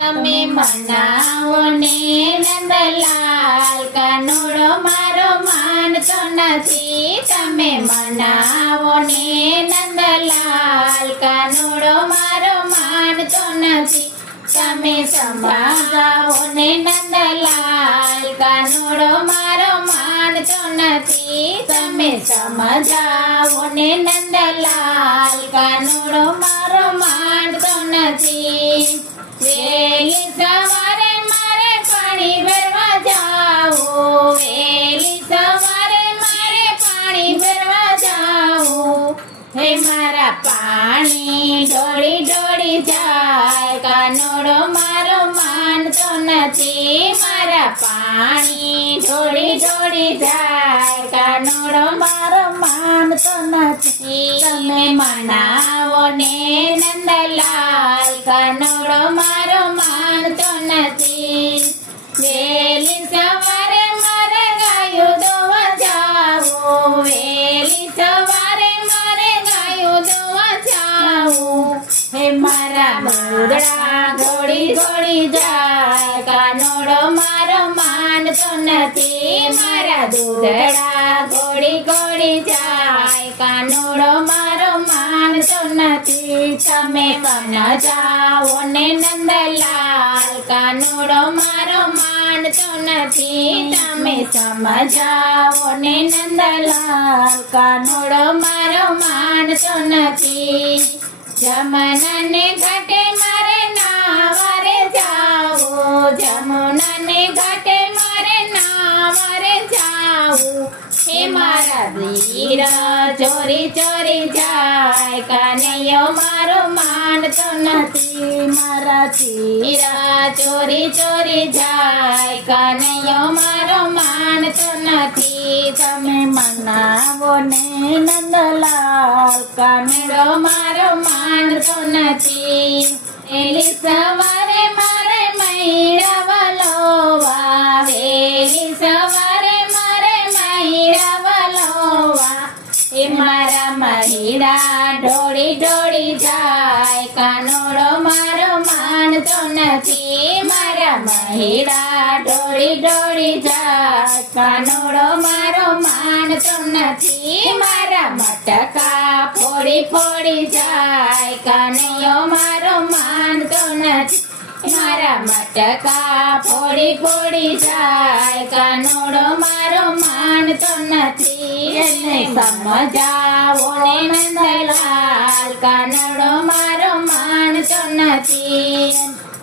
તમે મનાવો ને નંદલાલ, કાનુડો મારો માનતો નથી. તમે મનાવો ને નંદલાલ, કાનુડો મારો માનતો નથી. તમે સમજાવો ને નંદલાલ, કાનુડો મારો માનતો નથી. તમે સમજાવો ને નંદલાલ, કાનુડો મારો માનતો નથી. વેલી સવારે મારે પાણી ભરવા જાવું, વેલી સવારે મારે પાણી ભરવા જાવું. હે મારા પાણી ઢોળી ઢોળી જાય, કાનુડો મારો માનતો નથી. મારા પાણી ઢોળી ઢોળી જાય, કાનુડો મારો માનતો નથી. તમે મનાવો ને નંદલાલ, કાનુડો મારો માનતો નથી. વેલી સવારે મારે ગાયું દોવા જાવું, વેલી સવારે મારે ગાયું દોવા જાવું. હે મારા દૂધડા દોડી દોડી જાય, કાનુડો મારો માનતો નથી. મારા દૂધડા દોડી દોડી જાય, કાનુડો મારો માનતો નથી. તમે સમજાવો ને નંદલાલ, કાનુડો મારો માનતો નથી. તમે સમજાવો ને નંદલાલ, કાનુડો મારો માનતો નથી. જમનાને ઘાટે મારે નાવારે જાવું, જમનાને ઘાટે મારે નાવારે જાવું. હે મારા વીર ચોરી ચોરી જાય, કાનૈયો મારો માનતો નથી. મારા વીર ચોરી ચોરી જાય, કાનૈયો મારો માનતો નથી. તમે મનાવો ને નંદલાલ, કાનુડો મારો માનતો નથી. વેલી સવારે મારે મૈડા વલોવા, વેલી સવારે મારે મૈડા વલોવા. એ મારા મૈડા ઢોળી ઢોળી જાય, કાનુડો મારો માનતો નથી. મારા મૈડા ઢોળી ઢોળી જાય, કાનુડો મારો માનતો નથી. મારા મટકા ફોડી ફોડી જાય, કાનૈયો મારો માનતો નથી. મારા મટકા ફોડી ફોડી જાય, કાનુડો મારો માનતો નથી. એને સમજાવો ને નંદલાલ, કાનુડો મારો માનતો નથી.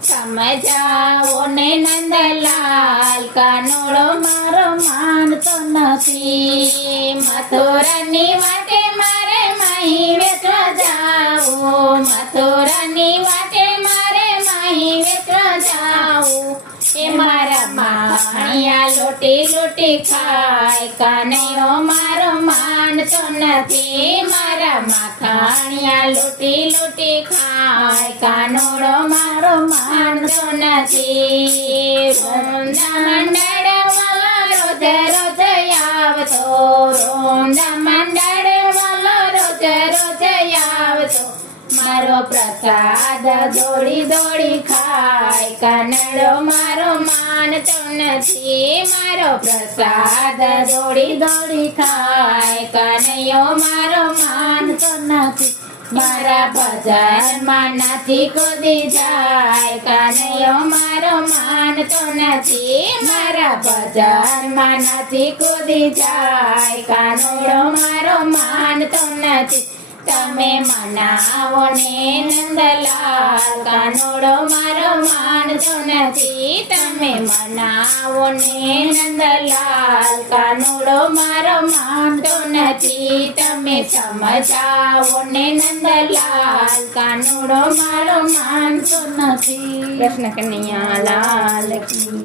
સમજાવો ને નંદલાલ, કાનુડો મારો માનતો નથી. મથુરાની વાટે મારે મહી વેચવા જાવું, મથુરાની વાટે મારે મહી વેચવા જાવું. એ મારા માણિયા લોટી લોટી ખાય, કાનૈયો મારો માનતો નથી. મારા માખણિયા લોટી લોટી ખાય, કાનુડો મારો માનતો નથી. રોંદા મંડળવાળો રોજ રોજ આવતો, રોંદા મંડળવાળો રોજ રોજ આવતો. મારો પ્રસાદ દોડી દોડી ખાય, કાનુડો મારો માનતો નથી. મારો પ્રસાદ દોડી દોડી ખાય, કાનૈયો મારો માનતો નથી. મારા ભજનમાં નથી કૂદી જાય, કાનૈયો મારો માનતો નથી. મારા ભજનમાં નથી કૂદી જાય, કાનુડો મારો માનતો નથી. તમે મનાવો ને નંદલાલ, કાનુડો મારો માનતો નથી. તમે મનાવો ને નંદલાલ, કાનુડો મારો માનતો નથી. તમે સમજાવો ને નંદલાલ, કાનુડો મારો માનતો નથી. કૃષ્ણ કનૈયા લાલ કી